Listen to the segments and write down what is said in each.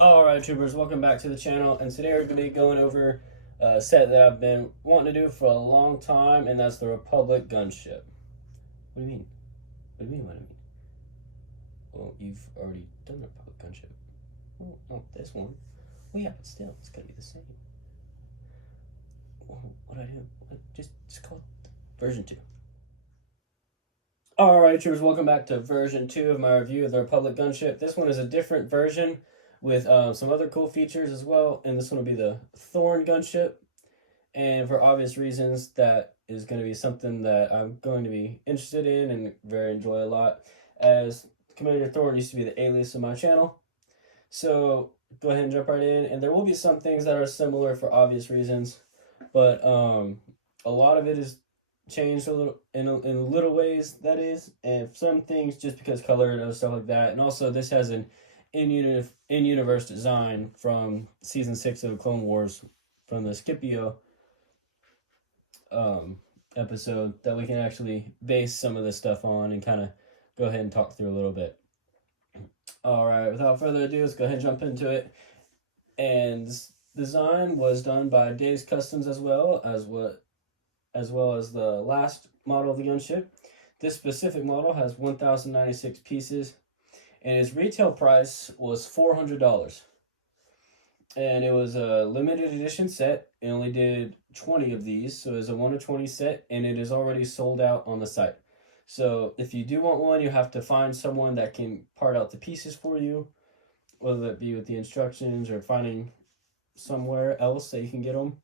Alright troopers, welcome back to the channel, and today we're going to be going over a set that I've been wanting to do for a long time, and that's the Republic Gunship. What do you mean? What do you mean what I mean? Well, you've already done the Republic Gunship. Oh, no, this one. Well, yeah, but still, it's going to be the same. Well, what do I do? Just call it version 2. Alright troopers, welcome back to version 2 of my review of the Republic Gunship. This one is a different version with some other cool features as well, and this one will be the Thorn Gunship, and for obvious reasons that is going to be something that I'm going to be interested in and very enjoy a lot, as Commander Thorn used to be the alias of my channel. So go ahead and jump right in, and there will be some things that are similar for obvious reasons, but a lot of it is changed a little in little ways, that is, and some things just because color and other stuff like that. And also this has an in-universe design from season 6 of Clone Wars, from the Scipio episode, that we can actually base some of this stuff on and kind of go ahead and talk through a little bit. Alright, without further ado, let's go ahead and jump into it. And this design was done by Dave's Customs as well as the last model of the gunship. This specific model has 1,096 pieces, and its retail price was $400. And it was a limited edition set. It only did 20 of these, so it's a 1 of 20 set, and it is already sold out on the site. So if you do want one, you have to find someone that can part out the pieces for you, whether that be with the instructions or finding somewhere else that you can get them.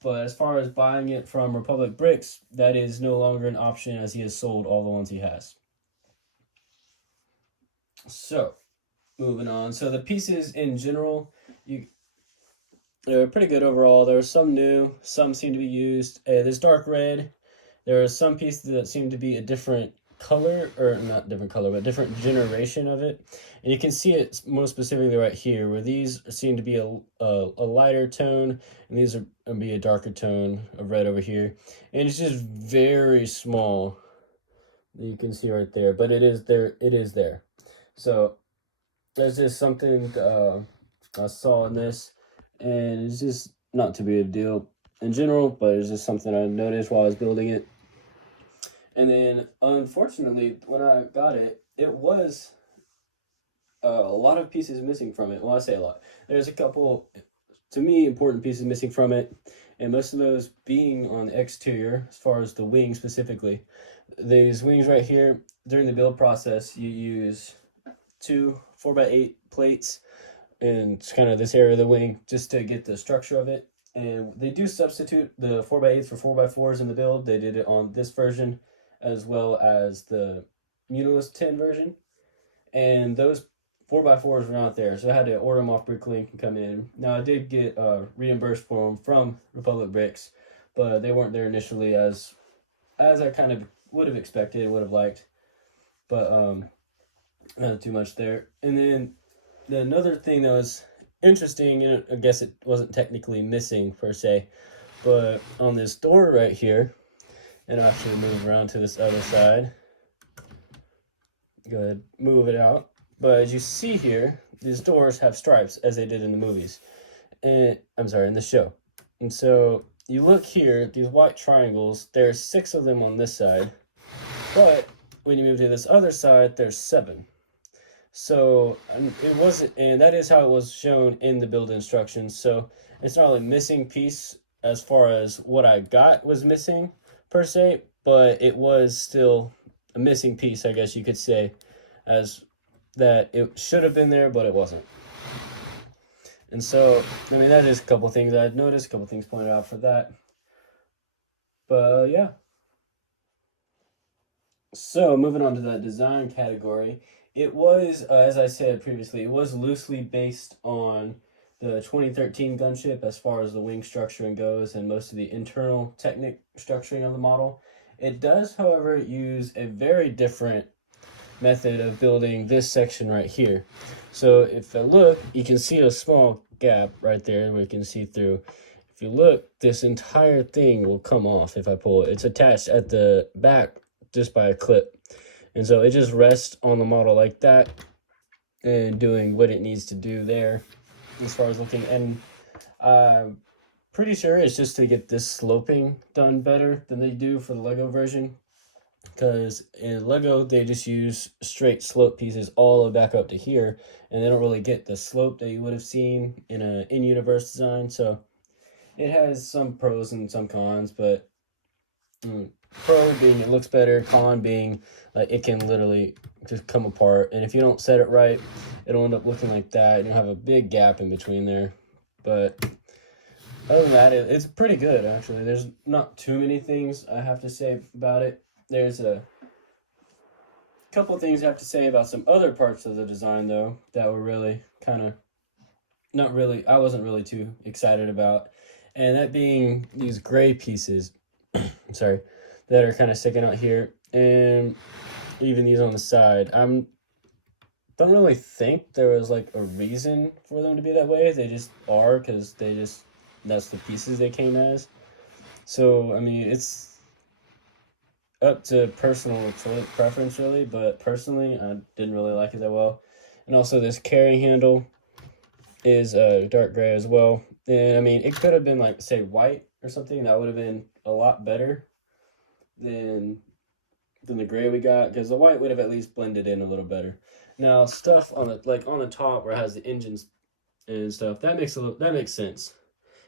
But as far as buying it from Republic Bricks, that is no longer an option, as he has sold all the ones he has. So, moving on. So the pieces in general, they're pretty good overall. There are some new, some seem to be used. There's dark red. There are some pieces that seem to be a different color, or not different color, but different generation of it. And you can see it most specifically right here, where these seem to be a lighter tone, and these are going to be a darker tone of red over here. And it's just very small. You can see right there, but it is there. It is there. So that's just something I saw in this, and it's just not too big of a deal in general, but it's just something I noticed while I was building it. And then, unfortunately, when I got it, it was a lot of pieces missing from it. Well, I say a lot. There's a couple, to me, important pieces missing from it, and most of those being on the exterior, as far as the wing specifically. These wings right here, during the build process, you use 2 4x8 plates, and it's kind of this area of the wing, just to get the structure of it. And they do substitute the 4x8s for 4x4s in the build. They did it on this version, as well as the Munilist 10 version, and those 4x4s were not there, so I had to order them off Bricklink and come in. Now I did get reimbursed for them from Republic Bricks, but they weren't there initially, as I kind of would have expected, would have liked, but not too much there. And then another thing that was interesting, and I guess it wasn't technically missing per se, but on this door right here, and I'll actually move around to this other side. Go ahead, move it out. But as you see here, these doors have stripes, as they did in the movies. And I'm sorry, in the show. And so you look here, these white triangles, there's 6 of them on this side. But when you move to this other side, there's 7. So it wasn't, and that is how it was shown in the build instructions. So it's not really a missing piece as far as what I got was missing per se, but it was still a missing piece, I guess you could say, as that it should have been there, but it wasn't. And so, I mean, that is a couple things I had noticed, a couple things pointed out for that. But yeah. So moving on to that design category, it was, as I said previously, it was loosely based on the 2013 gunship as far as the wing structuring goes, and most of the internal technic structuring of the model. It does, however, use a very different method of building this section right here. So if I look, you can see a small gap right there where you can see through. If you look, this entire thing will come off if I pull it. It's attached at the back just by a clip. And so it just rests on the model like that, and doing what it needs to do there. as far as looking. And I'm pretty sure it's just to get this sloping done better than they do for the Lego version. Because in Lego, they just use straight slope pieces all the way back up to here, and they don't really get the slope that you would have seen in a in-universe design. So it has some pros and some cons, but pro being it looks better, con being like it can literally just come apart, and if you don't set it right, it'll end up looking like that, and you'll have a big gap in between there. But other than that, it's pretty good actually. There's not too many things I have to say about it. There's a couple things I have to say about some other parts of the design though that were really kind of not really, I wasn't really too excited about, and that being these gray pieces. I'm sorry, that are kind of sticking out here, and even these on the side. Don't really think there was like a reason for them to be that way. They just are because that's the pieces they came as. So I mean, it's up to personal preference really, but personally I didn't really like it that well. And also this carrying handle is dark gray as well, and I mean it could have been like say white or something. That would have been a lot better than the gray we got, because the white would have at least blended in a little better. Now stuff on the top where it has the engines and stuff, that makes sense,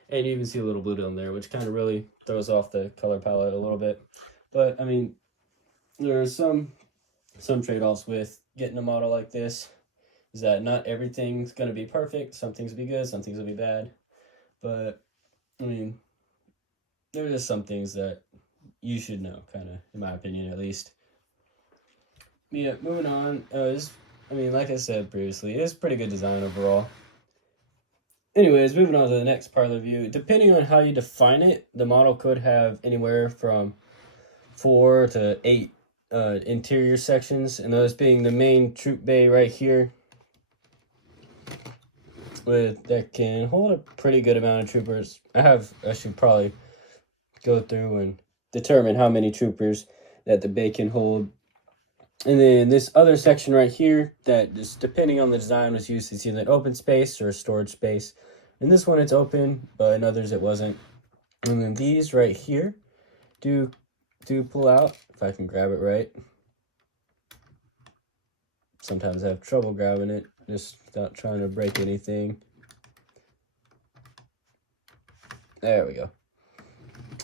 and you even see a little blue down there, which kind of really throws off the color palette a little bit. But I mean, there are some trade-offs with getting a model like this, is that not everything's going to be perfect. Some things will be good, some things will be bad. But I mean, there are just some things that you should know, kind of, in my opinion, at least. Yeah, moving on. I mean, like I said previously, it's pretty good design overall. Anyways, moving on to the next part of the view. Depending on how you define it, the model could have anywhere from 4 to 8 interior sections, and those being the main troop bay right here, that can hold a pretty good amount of troopers. I should probably go through and determine how many troopers that the bay can hold. And then this other section right here, that just depending on the design was used as either an open space or a storage space. In this one it's open, but in others it wasn't. And then these right here do pull out, if I can grab it right. Sometimes I have trouble grabbing it, just without trying to break anything. There we go.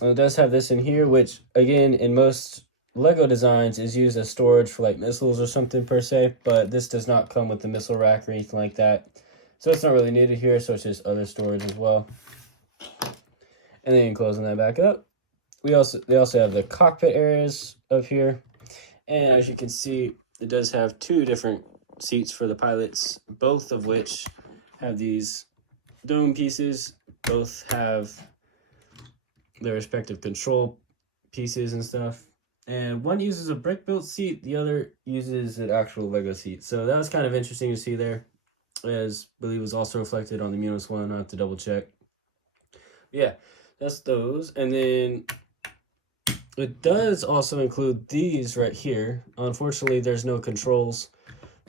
It does have this in here, which again in most Lego designs is used as storage for like missiles or something per se, but this does not come with the missile rack or anything like that, so it's not really needed here. So it's just other storage as well. And then closing that back up, they also have the cockpit areas up here, and as you can see, it does have 2 different seats for the pilots, both of which have these dome pieces. Both have their respective control pieces and stuff. And one uses a brick-built seat, the other uses an actual Lego seat. So that was kind of interesting to see there, as I believe was also reflected on the Munos one. I have to double check. Yeah, that's those. And then it does also include these right here. Unfortunately, there's no controls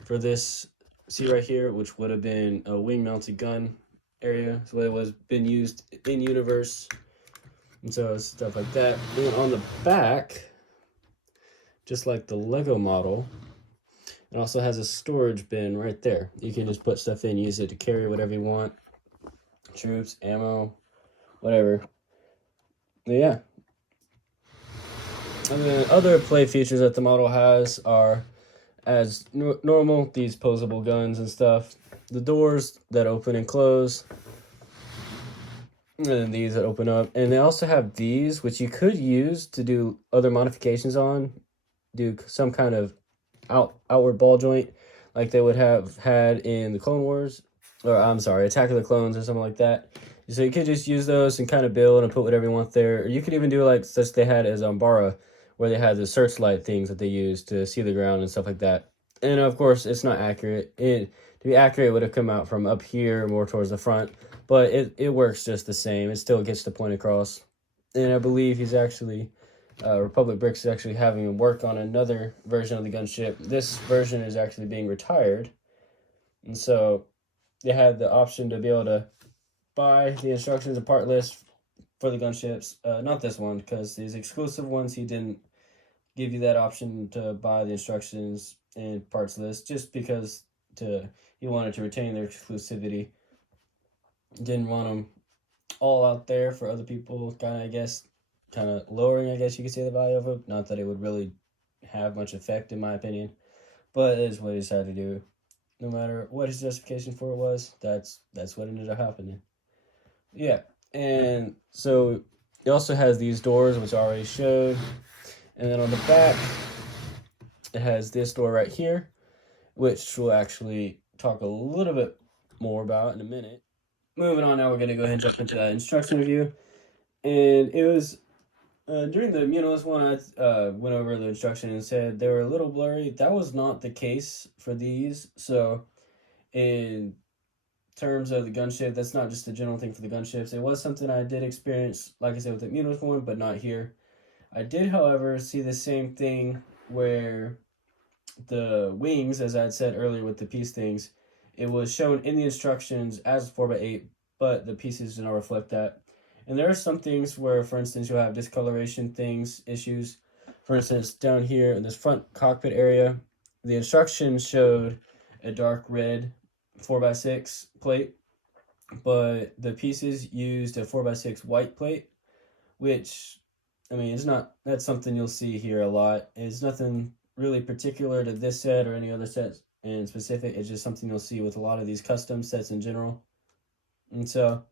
for this seat right here, which would have been a wing-mounted gun area. So it was been used in universe, and so stuff like that. And on the back, just like the Lego model, it also has a storage bin right there. You can just put stuff in, use it to carry whatever you want, troops, ammo, whatever. But yeah. And then other play features that the model has are, as normal, these posable guns and stuff, the doors that open and close, and then these that open up. And they also have these, which you could use to do other modifications on, do some kind of outward ball joint like they would have had in the Clone Wars, or I'm sorry, Attack of the Clones or something like that. So you could just use those and kind of build and put whatever you want there. Or you could even do like such they had as Umbara, where they had the searchlight things that they used to see the ground and stuff like that. And of course, it's not accurate. To be accurate, it would have come out from up here more towards the front, but it works just the same. It still gets the point across. And I believe he's actually, Republic Bricks is actually having him work on another version of the gunship. This version is actually being retired, and so they had the option to be able to buy the instructions and part list for the gunships. Not this one, because these exclusive ones, he didn't give you that option to buy the instructions and parts list, just because he wanted to retain their exclusivity. Didn't want them all out there for other people, kind of lowering, I guess you could say, the value of it. Not that it would really have much effect, in my opinion, but it is what he decided to do. No matter what his justification for it was, that's what ended up happening. Yeah, and so it also has these doors, which I already showed, and then on the back, it has this door right here, which we'll actually talk a little bit more about in a minute. Moving on now, we're going to go ahead and jump into the instruction review. And it was during the Munos one, I went over the instruction and said they were a little blurry. That was not the case for these. So in terms of the gunship, that's not just a general thing for the gunships. It was something I did experience, like I said, with the Munos one, but not here. I did, however, see the same thing where the wings, as I had said earlier with the piece things, it was shown in the instructions as 4x8, but the pieces do not reflect that. And there are some things where, for instance, you'll have discoloration issues. For instance, down here in this front cockpit area, the instructions showed a dark red 4x6 plate, but the pieces used a 4x6 white plate, which, I mean, that's something you'll see here a lot. It's nothing really particular to this set or any other set in specific. It's just something you'll see with a lot of these custom sets in general. And so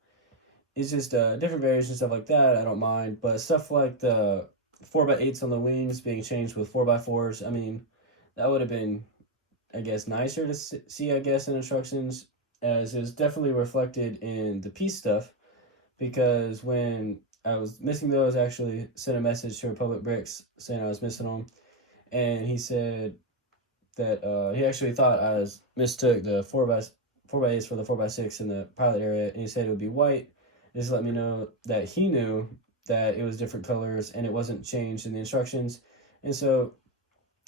it's just different variations, stuff like that. I don't mind, but stuff like the 4x8s on the wings being changed with 4x4s, I mean, that would have been, I guess, nicer to see, I guess, in instructions, as it was definitely reflected in the piece stuff, because when I was missing those, I actually sent a message to Republic Bricks saying I was missing them, and he said that he actually thought I mistook the 4x8s for the 4x6 in the pilot area, and he said it would be white. Just let me know that he knew that it was different colors and it wasn't changed in the instructions. And so,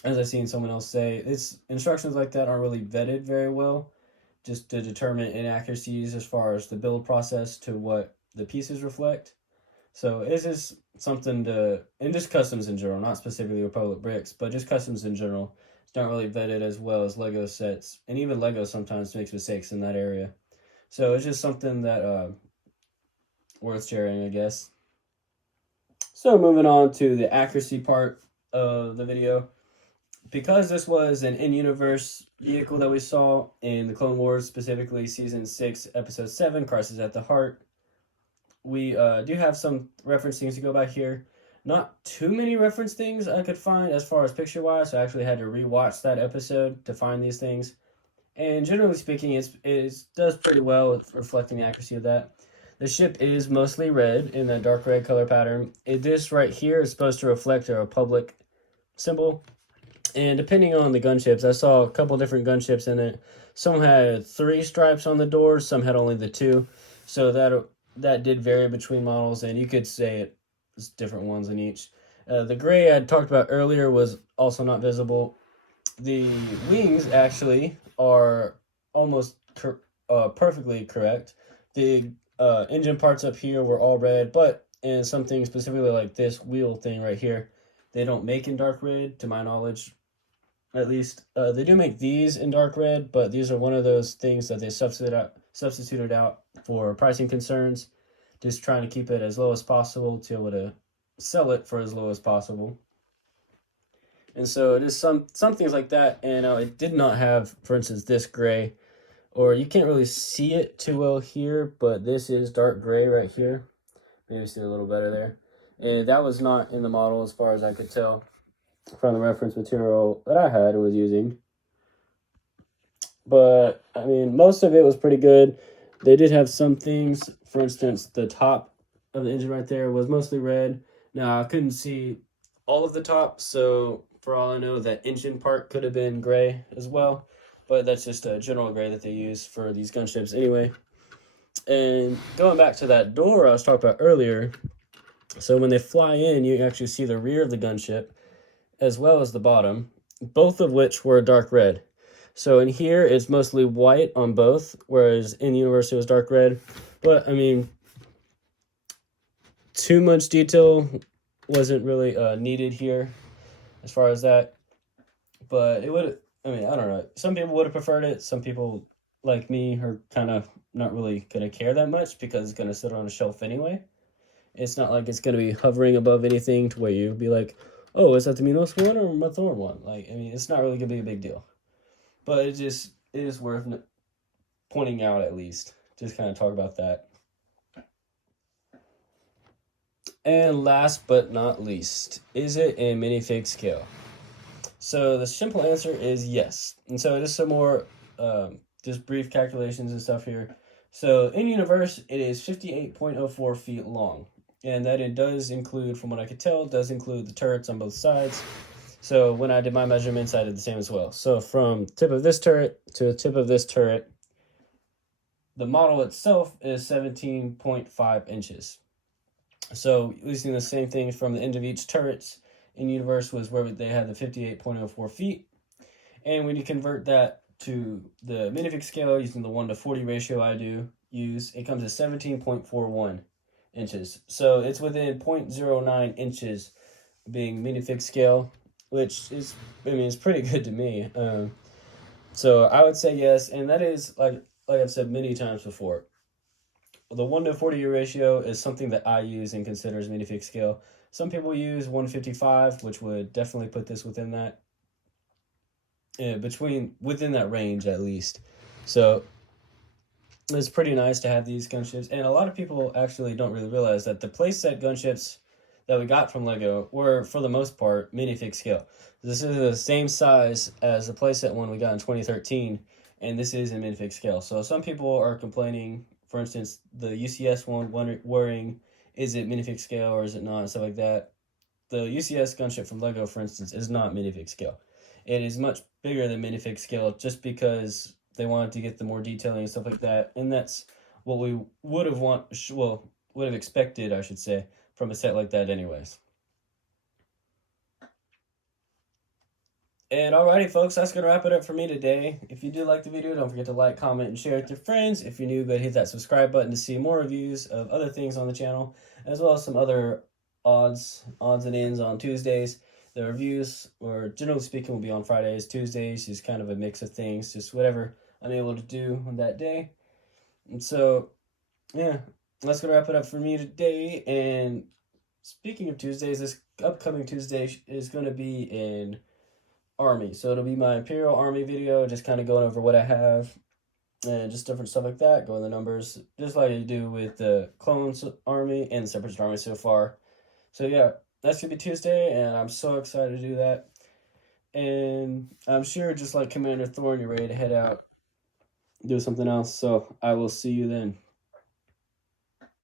as I've seen someone else say, instructions like that aren't really vetted very well, just to determine inaccuracies as far as the build process to what the pieces reflect. So it's just something and just customs in general, not specifically Republic Bricks, but just customs in general. It's not really vetted as well as Lego sets, and even Lego sometimes makes mistakes in that area. So it's just something that worth sharing, I guess. So moving on to the accuracy part of the video. Because this was an in-universe vehicle that we saw in the Clone Wars, specifically Season 6, Episode 7, Crisis at the Heart, we do have some reference things to go by here. Not too many reference things I could find as far as picture-wise, so I actually had to rewatch that episode to find these things. And generally speaking, it does pretty well with reflecting the accuracy of that. The ship is mostly red in that dark red color pattern. This right here is supposed to reflect a Republic symbol. And depending on the gunships, I saw a couple different gunships in it. Some had 3 stripes on the doors, some had only the 2. So that did vary between models, and you could say it's different ones in each. The gray I talked about earlier was also not visible. The wings actually are almost perfectly correct. The engine parts up here were all red, but in some things, specifically like this wheel thing right here, they don't make in dark red, to my knowledge. At least they do make these in dark red, but these are one of those things that they substituted out for pricing concerns, just trying to keep it as low as possible to be able to sell it for as low as possible. And so it is some things like that, and it did not have, for instance, this gray, or you can't really see it too well here, but this is dark gray right here. Maybe see it a little better there. And that was not in the model as far as I could tell from the reference material that I had was using. But, I mean, most of it was pretty good. They did have some things, for instance, the top of the engine right there was mostly red. Now, I couldn't see all of the top, so for all I know, that engine part could have been gray as well. But that's just a general gray that they use for these gunships anyway. And going back to that door I was talking about earlier, so when they fly in, you actually see the rear of the gunship as well as the bottom, both of which were dark red. So in here, it's mostly white on both, whereas in Universe, it was dark red. But, I mean, too much detail wasn't really needed here as far as that. But it would, I mean, I don't know. Some people would have preferred it. Some people, like me, are kind of not really going to care that much because it's going to sit on a shelf anyway. It's not like it's going to be hovering above anything to where you'd be like, oh, is that the Minos one or my Thorn one? Like, I mean, it's not really going to be a big deal. But it is worth pointing out at least. Just kind of talk about that. And last but not least, is it a minifig scale? So the simple answer is yes. And so just some more just brief calculations and stuff here. So in universe, it is 58.04 feet long. And that it does include, from what I could tell, does include the turrets on both sides. So when I did my measurements, I did the same as well. So from tip of this turret to the tip of this turret, the model itself is 17.5 inches. So using the same thing from the end of each turret in universe was where they had the 58.04 feet. And when you convert that to the minifig scale using the 1:40 ratio I use, it comes to 17.41 inches. So it's within 0.09 inches being minifig scale, which is, I mean, it's pretty good to me. So I would say yes, and that is, like I've said many times before, the 1:40 ratio is something that I use and consider as minifig scale. Some people use 155, which would definitely put this within that, within that range at least. So it's pretty nice to have these gunships, and a lot of people actually don't really realize that the playset gunships that we got from Lego were, for the most part, minifig scale. This is the same size as the playset one we got in 2013, and this is in minifig scale. So some people are complaining, for instance, the UCS one, worrying, is it minifig scale or is it not, and stuff like that. The UCS gunship from Lego, for instance, is not minifig scale. It is much bigger than minifig scale just because they wanted to get the more detailing and stuff like that, and that's what we would have expected, I should say, from a set like that anyways. And alrighty, folks, that's going to wrap it up for me today. If you did like the video, don't forget to like, comment, and share it with your friends. If you're new, go ahead and hit that subscribe button to see more reviews of other things on the channel, as well as some other odds and ends on Tuesdays. The reviews, or generally speaking, will be on Fridays. Tuesdays is kind of a mix of things, just whatever I'm able to do on that day. And so, yeah, that's going to wrap it up for me today. And speaking of Tuesdays, this upcoming Tuesday is going to be in Army. So it'll be my Imperial Army video, just kind of going over what I have and just different stuff like that, going the numbers, just like you do with the Clones Army and the Separatist Army so far. So yeah, that's going to be Tuesday, and I'm so excited to do that. And I'm sure, just like Commander Thorn, you're ready to head out, do something else. So I will see you then.